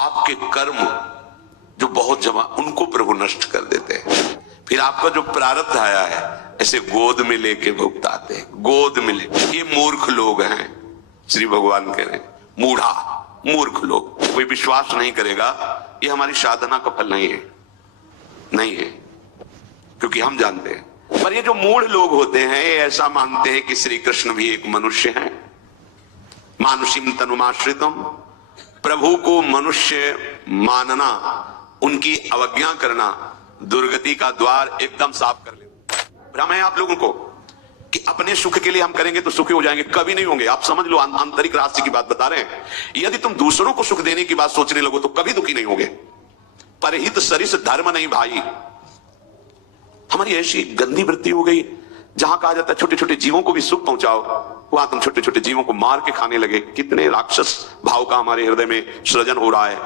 आपके कर्म जो बहुत जमा उनको प्रभु नष्ट कर देते हैं। फिर आपका जो प्रारब्ध आया है ऐसे गोद में लेके भुगताते हैं, गोद में लेके। ये मूर्ख लोग हैं, श्री भगवान कह रहे हैं, मूढ़ा मूर्ख लोग। कोई विश्वास नहीं करेगा ये हमारी साधना का फल नहीं है, नहीं है, क्योंकि हम जानते हैं। पर ये जो मूढ़ लोग होते हैं ये ऐसा मानते हैं कि श्री कृष्ण भी एक मनुष्य हैं। मानुषीम तनुमाश्रितम, प्रभु को मनुष्य मानना, उनकी अवज्ञा करना दुर्गति का द्वार एकदम साफ कर ले। भ्रम है आप लोगों को कि अपने सुख के लिए हम करेंगे तो सुखी हो जाएंगे, कभी नहीं होंगे। आप समझ लो, आंतरिक रास्ते की बात बता रहे हैं। यदि तुम दूसरों को सुख देने की बात सोचने लगो तो कभी दुखी नहीं होगे। परहित सरिस धर्म नहीं भाई। हमारी ऐसी गंदी वृत्ति हो गई, जहां कहा जाता है छोटे छोटे जीवों को भी सुख पहुंचाओ, वहां तुम छोटे छोटे जीवों को मार के खाने लगे। कितने राक्षस भाव का हमारे हृदय में सृजन हो रहा है।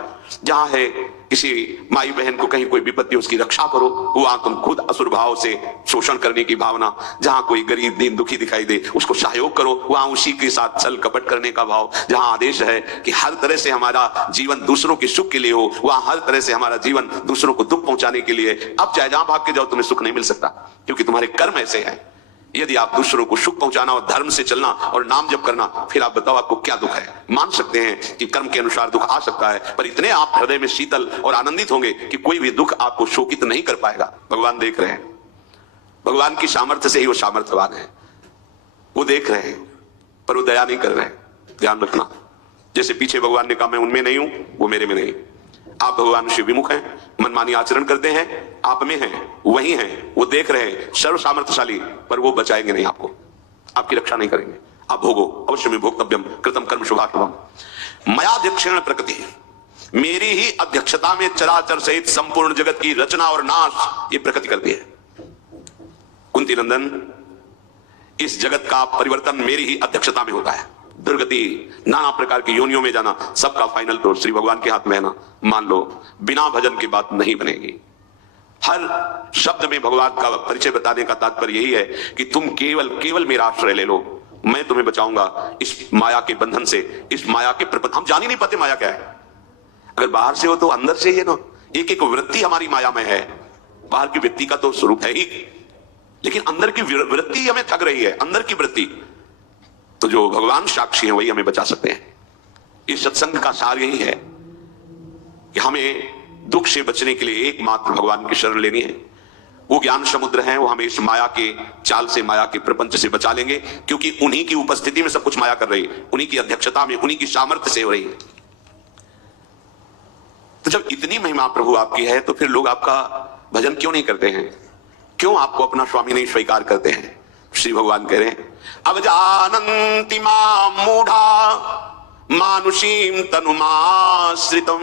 जहां है किसी माई बहन को कहीं कोई विपत्ति, उसकी रक्षा करो, वहां तुम खुद असुर भाव से शोषण करने की भावना। जहां कोई गरीब दीन दुखी दिखाई दे उसको सहयोग करो, वहां उसी के साथ छल कपट करने का भाव। जहां आदेश है कि हर तरह से हमारा जीवन दूसरों के सुख के लिए हो, वहां हर तरह से हमारा जीवन दूसरों को दुख पहुंचाने के लिए। अब चाहे जहां भाग के जाओ तुम्हें सुख नहीं मिल सकता, क्योंकि तुम्हारे कर्म ऐसे हैं। यदि आप दूसरों को सुख पहुंचाना और धर्म से चलना और नाम जप करना, फिर आप बताओ आपको क्या दुख है। मान सकते हैं कि कर्म के अनुसार दुख आ सकता है, पर इतने आप हृदय में शीतल और आनंदित होंगे कि कोई भी दुख आपको शोकित नहीं कर पाएगा। भगवान देख रहे हैं, भगवान की सामर्थ्य से ही वो सामर्थ्यवान है। वो देख रहे हैं पर वो दया नहीं कर रहे हैं। ध्यान रखना, जैसे पीछे भगवान ने कहा मैं उनमें नहीं हूं, वो मेरे में नहीं। आप भगवान से विमुख हैं, मनमानी आचरण करते हैं, आप में हैं, वही हैं, वो देख रहे हैं, सर्व सामर्थ्यशाली, पर वो बचाएंगे नहीं आपको, आपकी रक्षा नहीं करेंगे। आप भोगो अवश्य में भोक्तव्यम कृतम कर्म शुभाशुभम। मयाध्यक्षेण प्रकृति, मेरी ही अध्यक्षता में चराचर सहित संपूर्ण जगत की रचना और नाश ये प्रकृति करती है। कुंती नंदन, इस जगत का परिवर्तन मेरी ही अध्यक्षता में होता है। दुर्गति, नाना प्रकार की योनियों में जाना, सबका फाइनल तो श्री भगवान के हाथ में है ना। मान लो बिना भजन की बात नहीं बनेगी। हर शब्द में भगवान का परिचय बताने का तात्पर्य यही है कि तुम केवल मेरा आश्रय ले लो, मैं तुम्हें बचाऊंगा इस माया के बंधन से, इस माया के प्रपंच। हम जान ही नहीं पाते माया क्या है। अगर बाहर से हो तो अंदर से ही है ना। एक एक वृत्ति हमारी माया में है। बाहर की वृत्ति का तो स्वरूप है ही, लेकिन अंदर की वृत्ति हमें ठग रही है, अंदर की वृत्ति। तो जो भगवान साक्षी है वही हमें बचा सकते हैं। इस सत्संग का सार यही है कि हमें दुख से बचने के लिए एकमात्र भगवान की शरण लेनी है। वो ज्ञान समुद्र है, वो हमें इस माया के चाल से, माया के प्रपंच से बचा लेंगे, क्योंकि उन्हीं की उपस्थिति में सब कुछ माया कर रही है, उन्हीं की अध्यक्षता में, उन्हीं की सामर्थ्य से हो रही है। तो जब इतनी महिमा प्रभु आपकी है तो फिर लोग आपका भजन क्यों नहीं करते हैं? क्यों आपको अपना स्वामी नहीं स्वीकार करते हैं? श्री भगवान कह रहे हैं, अब जानन्ति मां मूढ़ा मानुषीम तनुमाश्रितम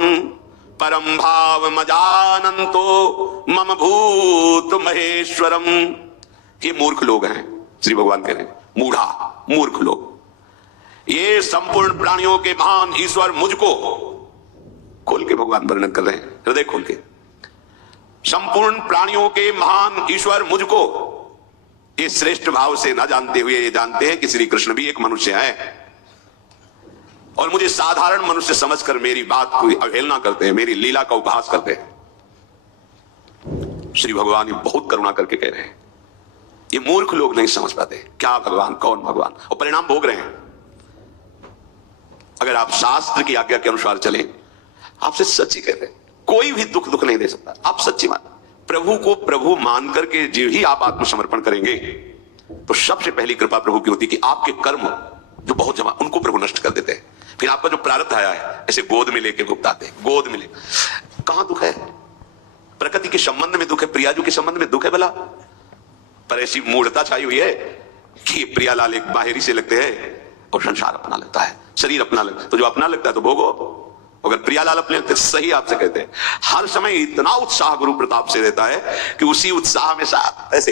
परम भाव मजानन्तो मम भूत महेश्वरम। ये मूर्ख लोग हैं, श्री भगवान कह रहे हैं, मूढ़ा मूर्ख लोग। ये संपूर्ण प्राणियों के महान ईश्वर मुझको, खोल के भगवान वर्णन कर रहे हैं, हृदय खोल के, संपूर्ण प्राणियों के महान ईश्वर मुझको इस श्रेष्ठ भाव से न जानते हुए ये जानते हैं कि श्री कृष्ण भी एक मनुष्य है, और मुझे साधारण मनुष्य समझकर मेरी बात को अवहेलना करते हैं, मेरी लीला का उपहास करते हैं। श्री भगवान ये बहुत करुणा करके कह रहे हैं, ये मूर्ख लोग नहीं समझ पाते क्या भगवान, कौन भगवान, और परिणाम भोग रहे हैं। अगर आप शास्त्र की आज्ञा के अनुसार चलें, आपसे सच्ची कह रहे हैं, कोई भी दुख नहीं दे सकता। आप सच्ची मान, प्रभु को प्रभु मान करके जो ही आप आत्मसमर्पण करेंगे तो सबसे पहली कृपा प्रभु की होती कि आपके कर्म जो बहुत जमा उनको प्रभु नष्ट कर देते हैं। फिर आपका जो प्रारब्ध आया है ऐसे गोद में लेके भुगताते हैं, गोद में लेके। कहां दुख है? प्रकृति के संबंध में दुख है, प्रियाजू के संबंध में दुख है भला, पर ऐसी मूढ़ता छाई हुई है कि प्रियालाल एक बाहरी से लगते हैं और संसार अपना लगता है, शरीर अपना लगता है। तो जो अपना लगता है तो भोगो। अगर प्रियालाल अपने लगते, सही आपसे कहते हैं, हर समय इतना उत्साह गुरु प्रताप से रहता है कि उसी उत्साह में ऐसे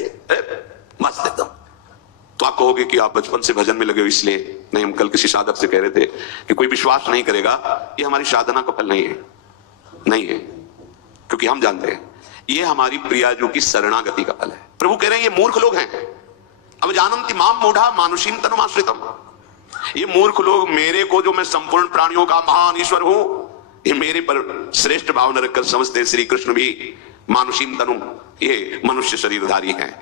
मस्त एकदम। तो आप कहोगे कि आप बचपन से भजन में लगे हो इसलिए। नहीं, हम कल किसी साधक से कह रहे थे कि कोई विश्वास नहीं करेगा ये हमारी साधना का फल नहीं है, नहीं है, क्योंकि हम जानते हैं ये हमारी प्रियाजू की शरणागति का फल है। प्रभु कह रहे हैं ये मूर्ख लोग हैं। अब जानन्ति मां मूढ़ा मानुषीम तनुमाश्रितम, ये मूर्ख लोग मेरे को, जो मैं संपूर्ण प्राणियों का महान ईश्वर हूं, ये मेरे पर श्रेष्ठ भाव न रखकर समझते श्री कृष्ण भी मानुषीम तनु, ये मनुष्य शरीरधारी हैं,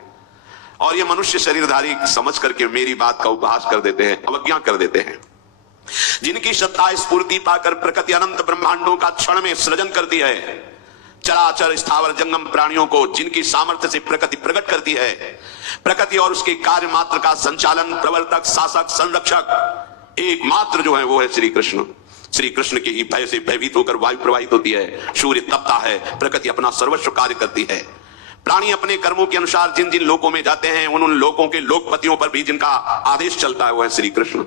और ये मनुष्य शरीरधारी समझ करके मेरी बात का उपहास कर देते हैं, अवज्ञा कर देते हैं। जिनकी श्रद्धा स्फूर्ति पाकर प्रकृति अनंत ब्रह्मांडों का क्षण में सृजन करती है, चराचर स्थावर जंगम प्राणियों को जिनकी सामर्थ्य से प्रकृति प्रकट करती है, प्रकृति और उसके कार्य मात्र का संचालन, प्रवर्तक, शासक, संरक्षक एकमात्र जो है वो है श्री कृष्ण। श्री कृष्ण के ही भय से भयभीत होकर वायु प्रवाहित होती है, सूर्य तपता है, प्रकृति अपना सर्वस्व कार्य करती है। प्राणी अपने कर्मों के अनुसार जिन जिन लोकों में जाते हैं, उन उन लोकों के लोकपतियों पर भी जिनका आदेश चलता है वो है श्री कृष्ण।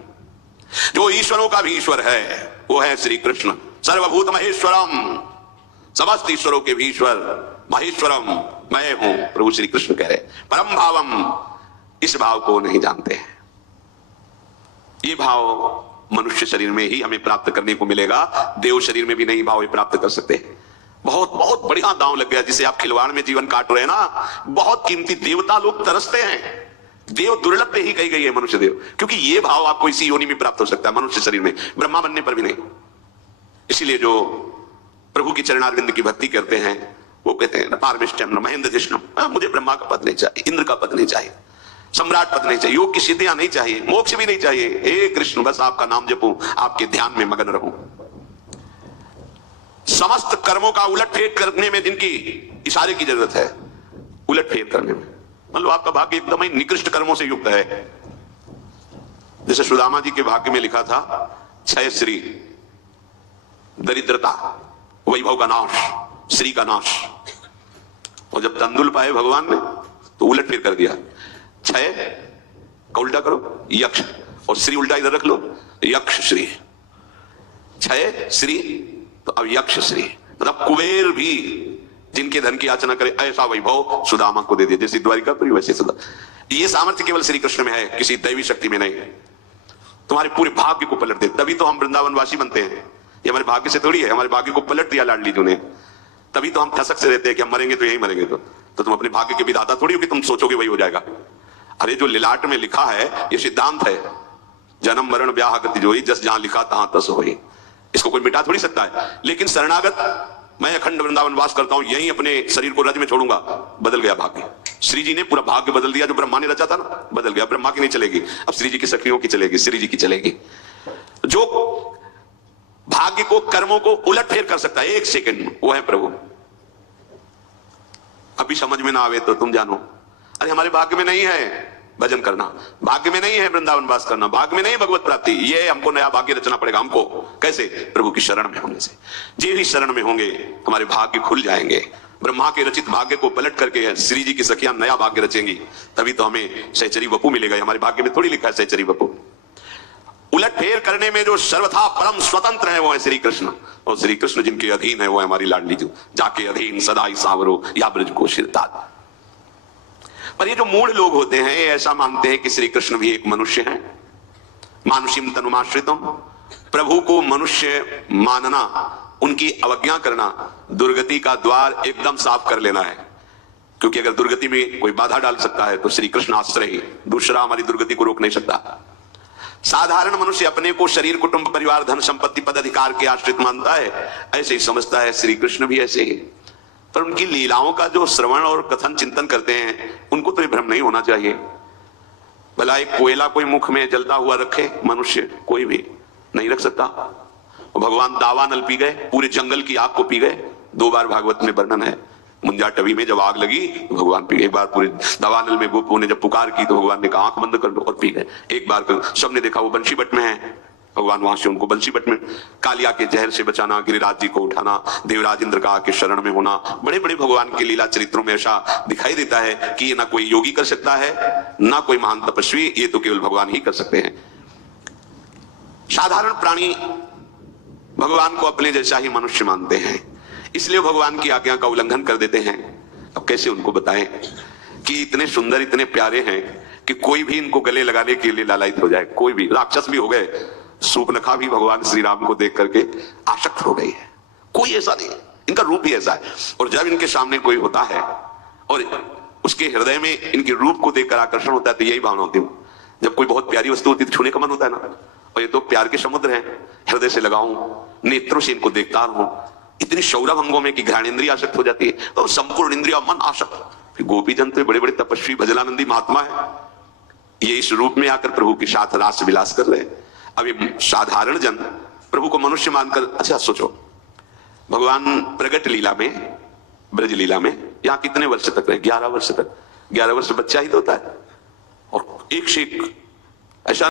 जो ईश्वरों का भी ईश्वर है वो है श्री कृष्ण। सर्वभूत महेश्वरम, समस्त ईश्वरों के भी ईश्वर महेश्वरम मैं हूं, प्रभु श्री कृष्ण कह रहे। परम भावम, इस भाव को नहीं जानते हैं। ये भाव मनुष्य शरीर में ही हमें प्राप्त करने को मिलेगा, देव शरीर में भी नहीं भाव प्राप्त कर सकते। बहुत बहुत बढ़िया दांव लग गया, जिसे आप खिलवाड़ में जीवन काट रहे हैं ना, बहुत कीमती देवता लोग तरसते हैं। देव दुर्लभ पे ही कही गई है मनुष्य देव, क्योंकि ये भाव आपको इसी योनि में प्राप्त हो सकता है, मनुष्य शरीर में, ब्रह्मा बनने पर भी नहीं। इसीलिए जो प्रभु की चरणारविंद की भक्ति करते हैं वो कहते हैं पारमेष्टम न महेंद्र जिष्णुम, मुझे ब्रह्मा का पद नहीं चाहिए, इंद्र का पद नहीं चाहिए, सम्राट पद नहीं चाहिए, योग की सिद्धियां नहीं चाहिए, मोक्ष भी नहीं चाहिए। हे कृष्ण, बस आपका नाम जपूं, आपके ध्यान में मगन रहूं। समस्त कर्मों का उलटफेर करने में जिनकी इशारे की जरूरत है, उलटफेर करने में, मान लो आपका भाग्य एकदम ही निकृष्ट कर्मों से युक्त है। जैसे सुदामा जी के भाग्य में लिखा था 6 श्री, दरिद्रता, वैभव का नाश, श्री का नाश, और जब तंदुल पाए भगवान ने तो उलटफेर कर दिया। 6 का उल्टा करो यक्ष, और श्री उल्टा इधर रख लो, यक्ष श्री। 6 श्री तो अब यक्ष श्री, मतलब कुबेर भी जिनके धन की याचना करे ऐसा वैभव सुदामा को दे दिया, जैसे द्वारिकापुरी वैसे सदा। ये सामर्थ्य केवल श्री कृष्ण में है, किसी दैवी शक्ति में नहीं। तुम्हारे पूरे भाग्य को पलट दे, तभी तो हम वृंदावनवासी बनते हैं। ये हमारे भाग्य से थोड़ी है, हमारे भाग्य को पलट दिया लाडली जी ने, तभी तो हम ठसक से रहते हैं कि हम मरेंगे तो यही मरेंगे। तो तुम अपने भाग्य के विधाता थोड़ी हो कि तुम सोचोगे वही हो जाएगा। अरे जो लिलाट में लिखा है ये सिद्धांत है, जन्म मरण ब्याह गति जोई, जस जहां लिखा तहां तस होई। इसको कोई मिटा थोड़ी सकता है। लेकिन शरणागत, मैं अखंड वृंदावन वास करता हूं, यही अपने शरीर को रज में छोड़ूंगा, बदल गया भाग्य। श्री जी ने पूरा भाग्य बदल दिया, जो ब्रह्मा ने रचा था ना, बदल गया। ब्रह्मा की नहीं चलेगी, अब श्री जी की सखियों की चलेगी, श्री जी की चलेगी। जो भाग्य को, कर्मों को उलटफेर कर सकता है 1 सेकंड में, वो है प्रभु। अभी समझ में ना आवे तो तुम जानो, अरे हमारे भाग्य में नहीं है भजन करना, भाग्य में नहीं है वृंदावन वास करना, भाग्य में नहीं भगवत प्राप्ति। ये हमको नया भाग्य रचना पड़ेगा। हमको कैसे? प्रभु की शरण में होने से। जे ही शरण में होंगे हमारे भाग्य खुल जाएंगे। ब्रह्मा के रचित भाग्य को पलट करके श्री जी की सखियां नया भाग्य रचेंगी, तभी तो हमें सहचरी वपु मिलेगा। हमारे भाग्य में थोड़ी लिखा है सहचरी वपु। उलटफेर करने में जो सर्वथा परम स्वतंत्र है वो है श्री कृष्ण, और श्री कृष्ण जिनके अधीन है वो है हमारी लाडली जी, जाके अधीन सदाई सावरो या ब्रज को शिरता। पर ये जो मूढ़ लोग होते हैं ये ऐसा मानते हैं कि श्री कृष्ण भी एक मनुष्य हैं। मानुषीम तनुमाश्रितम, प्रभु को मनुष्य मानना, उनकी अवज्ञा करना, दुर्गति का द्वार एकदम साफ कर लेना है। क्योंकि अगर दुर्गति में कोई बाधा डाल सकता है तो श्री कृष्ण आश्रय ही, दूसरा हमारी दुर्गति को रोक नहीं सकता। साधारण मनुष्य अपने को शरीर, कुटुंब, परिवार, धन, संपत्ति, पद, अधिकार के आश्रित मानता है, ऐसे ही समझता है श्री कृष्ण भी ऐसे ही। पर उनकी लीलाओं का जो श्रवण और कथन चिंतन करते हैं उनको तो ये भ्रम नहीं होना चाहिए। भला एक कोयला कोई मुख में जलता हुआ रखे, मनुष्य कोई भी नहीं रख सकता। भगवान दावानल पी गए, पूरे जंगल की आग को पी गए। 2 बार भागवत में वर्णन है। मुंजाटवी में जब आग लगी भगवान पी गए। एक बार पूरे दावानल में गोपों ने जब पुकार की तो भगवान ने कहा आंख बंद कर दो और पी गए। एक बार सबने देखा वो बंशी बट में है, भगवान वहां से उनको बंसी बट में कालिया के जहर से बचाना, गिरिराज जी को उठाना, देवराज इंद्र का के शरण में होना, बड़े बड़े भगवान के लीला चरित्रों में ऐसा दिखाई देता है कि ये ना कोई योगी कर सकता है ना कोई महान तपस्वी, ये तो केवल भगवान ही कर सकते हैं। साधारण प्राणी भगवान को अपने जैसा ही मनुष्य मानते हैं, इसलिए भगवान की आज्ञा का उल्लंघन कर देते हैं। अब कैसे उनको बताएं कि इतने सुंदर, इतने प्यारे हैं कि कोई भी इनको गले लगाने के लिए लालायित हो जाए। कोई भी, राक्षस भी हो गए, सूर्पनखा भी भगवान श्री राम को देख करके आसक्त हो गई है। कोई ऐसा नहीं, इनका रूप ही ऐसा है। और जब इनके सामने कोई होता है और उसके हृदय में इनके रूप को देखकर आकर्षण होता है तो यही भावना होती है। जब कोई बहुत प्यारी वस्तु होती है तो छूने का मन होता है ना, और ये तो प्यार के समुद्र हैं, हृदय से लगाऊं, नेत्रों से इनको देखता रहूं, इतनी सौरभ अंगों में कि घ्राणेन्द्रिय आसक्त हो जाती है और संपूर्ण इंद्रिया मन आसक्त। फिर गोपी जन तो बड़े बड़े तपस्वी भजनानंदी महात्मा है, ये इस रूप में आकर प्रभु के साथ रास विलास कर रहे। अब ये साधारण जन प्रभु को मनुष्य मानकर, अच्छा सोचो, भगवान प्रगट लीला में, ब्रज लीला में यहां कितने वर्ष तक रहे? 11 वर्ष तक। 11 वर्ष बच्चा ही तो होता है, और एक से एक ऐसा